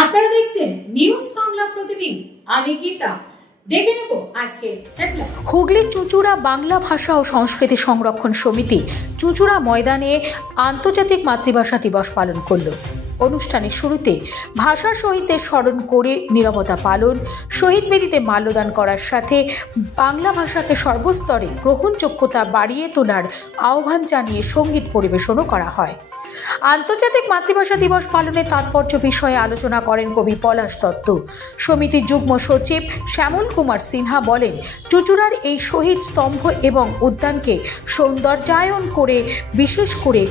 আপনারা দেখছেন নিউজ বাংলা প্রতিদিন। আমি গীতা। দেখে নেব আজকের হেডলাইন। হুগলির চুঁচুড়া বাংলা ভাষা ও সংস্কৃতি সংরক্ষণ সমিতি চুঁচুড়া ময়দানে আন্তর্জাতিক মাতৃভাষা দিবস পালন করল। অনুষ্ঠানের শুরুতে ভাষা শহীদদের স্মরণ করে নীরবতা পালন, শহীদ বেদিতে মাল্যদান করার সাথে বাংলা ভাষাকে সর্বস্তরে গ্রহণযোগ্যতা বাড়িয়ে তোলার আহ্বান জানিয়ে সঙ্গীত পরিবেশনও করা হয়। আন্তর্জাতিক মাতৃভাষা দিবস পালনের তাৎপর্য বিষয়ে আলোচনা করেন কবি পলাশ দত্ত। সমিতির যুগ্ম সচিব শ্যামল কুমার সিনহা বলেন, চুঁচুড়ার এই শহীদ স্তম্ভ এবং উদ্যানকে সৌন্দর্যায়ন করে বিশেষ করে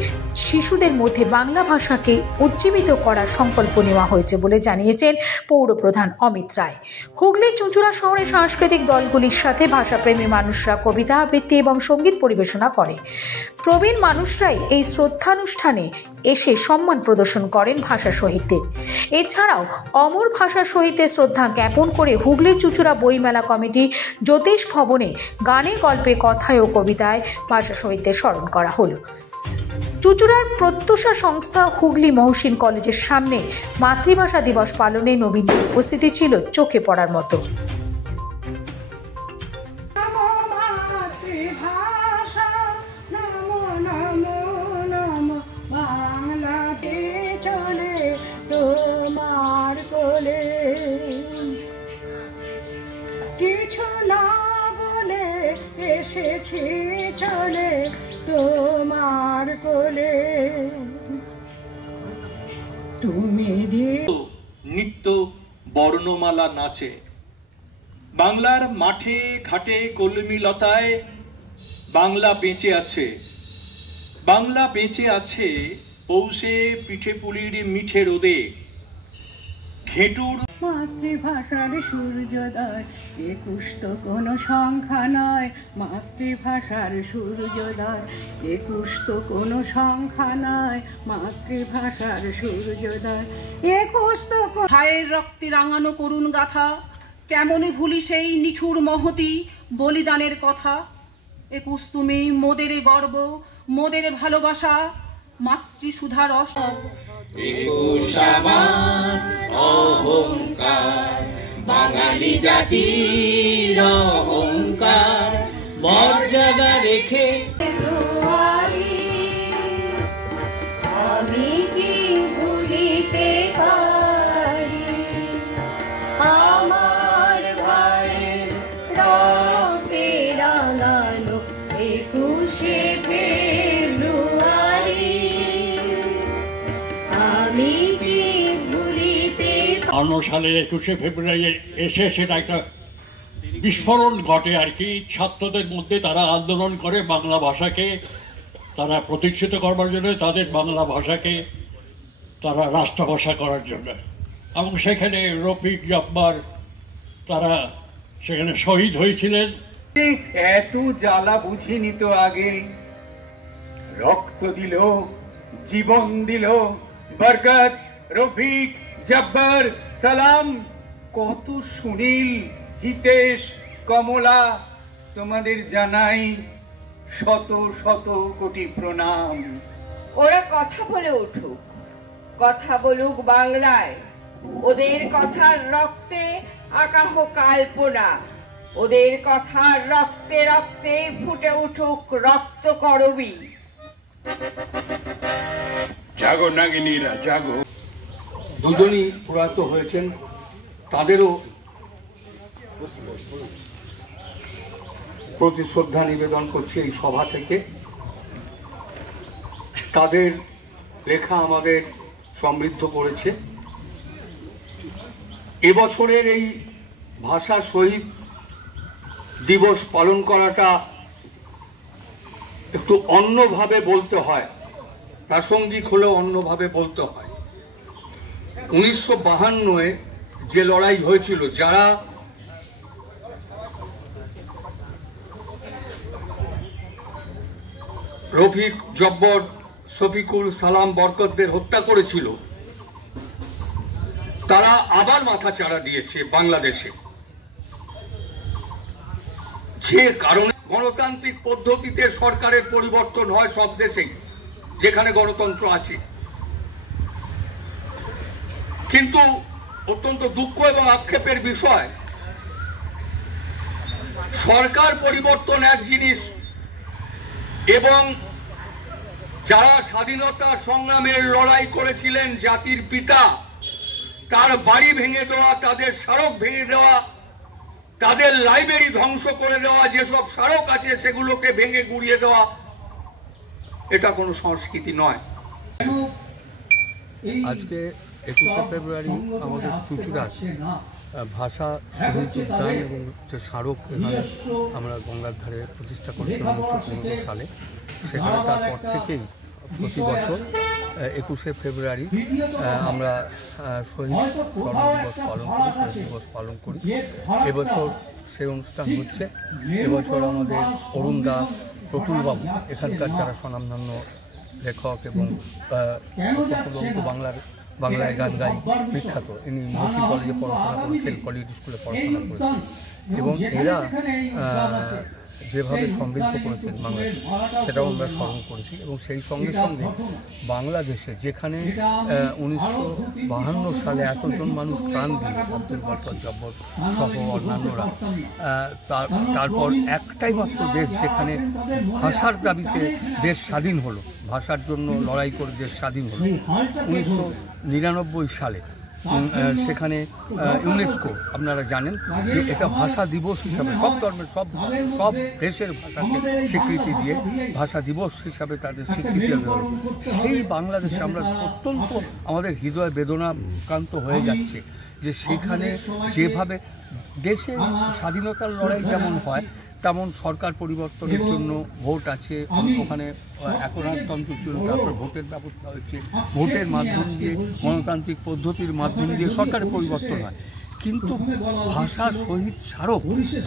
শিশুদের মধ্যে বাংলা ভাষাকে উজ্জীবিত করার সংকল্প নেওয়া হয়েছে বলে জানিয়েছেন পৌরপ্রধান অমিত রায়। হুগলির চুঁচুড়া শহরে সাংস্কৃতিক দলগুলির সাথে ভাষাপ্রেমী মানুষরা কবিতা আবৃত্তি এবং সঙ্গীত পরিবেশনা করে। প্রবীণ মানুষরাই এই শ্রদ্ধানুষ্ঠানে এসে সম্মান প্রদর্শন করেন ভাষা শহীদদের। এছাড়াও অমর ভাষা শহীদদের শ্রদ্ধা জ্ঞাপন করে হুগলির চুঁচুড়া বইমেলা কমিটি জ্যোতিষ ভবনে গানে গল্পে কথায় ও কবিতায় ভাষা শহীদদের স্মরণ করা হলো। চুঁচুড়ার প্রত্যুষা সংস্থা হুগলি মহসিন কলেজের সামনে মাতৃভাষা দিবস পালনে নবীনের উপস্থিতি ছিল চোখে পড়ার মতো। কিছু না বলে এসেছি চলে তোমার কোলে, তুমি নিত্য বর্ণমালা নাচে বাংলার মাঠে ঘাটে কলমি লতায়। বাংলা বেঁচে আছে, বাংলা বেঁচে আছে পৌষে পিঠে পুলির মিঠে রোদে। ঘেটুর মাতৃভাষার সূর্যোদয়, একুশ তো কোনো সংখ্যা নয়। মাতৃভাষার সূর্যোদয়, একুশ তো কোনো সংখ্যা নয়। মাতৃভাষার সূর্যোদয়, একুশ তো ভাইয়ের রক্তে রাঙানো করুণ গাথা, কেমনই ভুলি সেই নিঠুর মহতি বলিদানের কথা। একুশ তুমি মোদের গর্ব, মোদের ভালোবাসা, মাতৃসুধা রস। একুশ আমার অহংকার, বাঙালি জাতির অহংকার, মর্যাদা রেখে আমি কি ভুলিতে পারি আমার ভাইয়ের রক্তে রাঙানো একুশে ফেব্রুয়ারি। আমি কি ভুলিতে ৫২ সালের ২১শে ফেব্রুয়ারি এসে সেটা একটা বিস্ফোরণ ঘটে আর কি। ছাত্রদের মধ্যে তারা আন্দোলন করে বাংলা ভাষাকে তারা প্রতিষ্ঠিত করবার জন্য, তাদের বাংলা ভাষাকে তারা রাষ্ট্রভাষা করার জন্য। এবং সেখানে রফিক জব্বার তারা সেখানে শহীদ হয়েছিলেন। এত জ্বালা বুঝিনি তো আগে, রক্ত দিল, জীবন দিল বরকত, রফিক, জব্বার, সালাম, কত সুনীল, হিতেশ, কমলা, তোমাদের জানাই শত শত কোটি প্রণাম। ওরা কথা বলে উঠুক, কথা বলুক বাংলায়। ওদের কথার রক্তে আঁকা হোক কাল্পনা, ওদের কথার রক্তে রক্তে ফুটে উঠুক রক্ত করবী। জাগো নাগিনীরা জাগো। দুজনই প্রয়াত হয়েছেন, তাদেরও প্রতি শ্রদ্ধা নিবেদন করছি এই সভা থেকে। তাদের লেখা আমাদের সমৃদ্ধ করেছে। এবছরের এই ভাষা শহীদ দিবস পালন করাটা একটু অন্যভাবে বলতে হয়, প্রাসঙ্গিক হলেও অন্যভাবে বলতে হয়। 1952-এ যে লড়াই হয়েছিল, যারা রফিক, জব্বর, শফিকুল, সালাম, বরকতদের হত্যা করেছিল, তারা আবার মাথা চাড়া দিয়েছে বাংলাদেশে। যে কারণে গণতান্ত্রিক পদ্ধতিতে সরকারের পরিবর্তন হয় সব দেশেই, যেখানে গণতন্ত্র আছে। কিন্তু অত্যন্ত দুঃখ এবং আক্ষেপের বিষয়, সরকার পরিবর্তন এক জিনিস এবং যারা স্বাধীনতা সংগ্রামের লড়াই করেছিলেন জাতির পিতা, তার বাড়ি ভেঙে দেওয়া, তাদের স্মারক ভেঙে দেওয়া, তাদের লাইব্রেরি ধ্বংস করে দেওয়া, যেসব স্মারক আছে সেগুলোকে ভেঙে গুড়িয়ে দেওয়া, এটা কোনো সংস্কৃতি নয়। আজকে 21শে ফেব্রুয়ারি আমাদের চুঁচুড়ার ভাষা শহীদ উদ্যান এবং যে স্মারক এখানে আমরা গঙ্গার ধারে প্রতিষ্ঠা করেছিলাম 1915 সালে, সেখানে তারপর থেকেই প্রতি বছর 21শে ফেব্রুয়ারি আমরা শহীদ দিবস পালন করি। এবছর সেই অনুষ্ঠান হচ্ছে। এবছর আমাদের অরুণ দা, প্রতুলবাবু, এখানকার যারা স্বনামধন্য লেখক এবং বাংলায় গান গাই বিখ্যাত, ইনি মহর্ষি কলেজে পড়াশোনা করেছেন, কলেজ স্কুলে পড়াশোনা করেছেন এবং এরা যেভাবে সমৃদ্ধ করেছেন বাংলাদেশ, সেটাও আমরা স্মরণ করেছি। এবং সেই সঙ্গে সঙ্গে বাংলাদেশে যেখানে 1952 সালে এতজন মানুষ প্রাণ দিল, আব্দুল বাটর জব্বর সহ অন্যান্যরা, তারপর একটাই মাত্র দেশ যেখানে ভাষার দাবিতে দেশ স্বাধীন হলো, ভাষার জন্য লড়াই করে দেশ স্বাধীন হলো 1999 সালে। সেখানে ইউনেস্কো, আপনারা জানেন যে এটা ভাষা দিবস হিসাবে সব ধর্মের সব দেশের ভাষাকে স্বীকৃতি দিয়ে ভাষা দিবস হিসাবে তাদের স্বীকৃতি দেওয়া। সেই বাংলাদেশে আমরা অত্যন্ত আমাদের হৃদয় বেদনাক্রান্ত হয়ে যাচ্ছে যে সেখানে যেভাবে দেশে স্বাধীনতার লড়াই যেমন হয়, তেমন সরকার পরিবর্তনের জন্য ভোট আছে, ওখানে একনায়কতন্ত্র ছিল, তারপর ভোটের ব্যবস্থা হয়েছে, ভোটের মাধ্যম দিয়ে গণতান্ত্রিক পদ্ধতির মাধ্যম দিয়ে সরকারের পরিবর্তন হয়। কিন্তু ভাষা শহীদ স্মারক,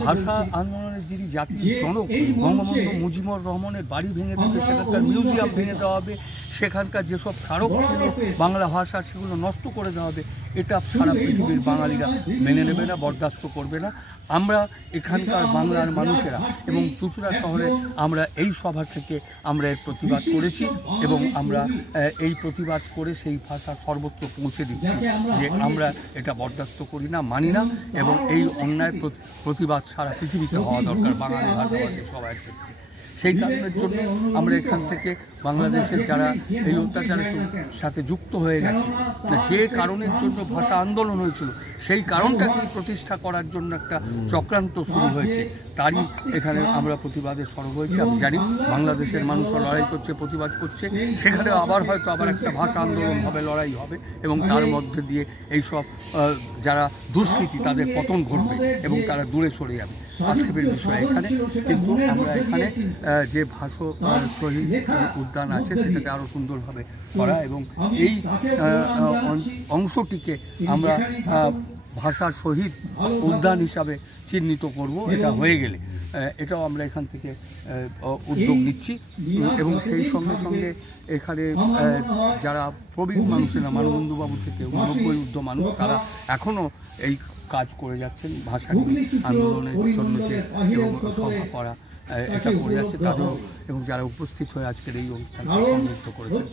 ভাষা আন্দোলনের যিনি জাতির জনক বঙ্গবন্ধু মুজিবুর রহমানের বাড়ি ভেঙে দেবে, সেখানকার মিউজিয়াম ভেঙে দেওয়া হবে, সেখানকার যেসব স্মারক ছিল বাংলা ভাষা সেগুলো নষ্ট করে দেওয়া হবে, এটা সারা পৃথিবীর বাঙালিরা মেনে নেবে না, বরদাস্ত করবে না। আমরা এখানকার বাংলার মানুষেরা এবং চুঁচুড়া শহরে আমরা এই সভা থেকে আমরা এর প্রতিবাদ করেছি এবং আমরা এই প্রতিবাদ করে সেই ভাষা সর্বত্র পৌঁছে দিচ্ছি যে আমরা এটা বরদাস্ত করি না, মানি না এবং এই অন্যায় প্রতিবাদ সারা পৃথিবীতে হওয়া দরকার বাঙালি ভাষাভাষী সবার ক্ষেত্রে। সেই কারণের জন্য আমরা এখান থেকে বাংলাদেশের যারা এই অত্যাচারের সাথে যুক্ত হয়ে গেছে, যে কারণের জন্য ভাষা আন্দোলন হয়েছিল, সেই কারণটাকে প্রতিষ্ঠা করার জন্য একটা চক্রান্ত শুরু হয়েছে, তারই এখানে আমরা প্রতিবাদে সরব হয়েছি। আমি জানি বাংলাদেশের মানুষও লড়াই করছে, প্রতিবাদ করছে, সেখানে আবার হয়তো আবার একটা ভাষা আন্দোলন হবে, লড়াই হবে এবং তার মধ্যে দিয়ে এইসব যারা দুষ্কৃতী তাদের পতন ঘটবে এবং তারা দূরে সরে যাবে। আক্ষেপের বিষয় এখানে, কিন্তু আমরা এখানে যে ভাষা শহীদ উদ্যান আছে সেটাকে আরও সুন্দরভাবে করা এবং এই অংশটিকে আমরা ভাষা শহীদ উদ্যান হিসাবে চিহ্নিত করব। এটা হয়ে গেলে এটাও আমরা এখান থেকে উদ্যোগ নিচ্ছি এবং সেই সঙ্গে সঙ্গে এখানে যারা প্রবীণ মানুষেরা, মানববন্ধুবাবু থেকে 90 মানুষ, তারা এখনও এই কাজ করে যাচ্ছেন ভাষা আন্দোলনের জন্য যে এবং সভা করা এটা করে যাচ্ছে তাদেরও, এবং যারা উপস্থিত হয়ে আজকের এই অনুষ্ঠানে সমৃদ্ধ করেছেন।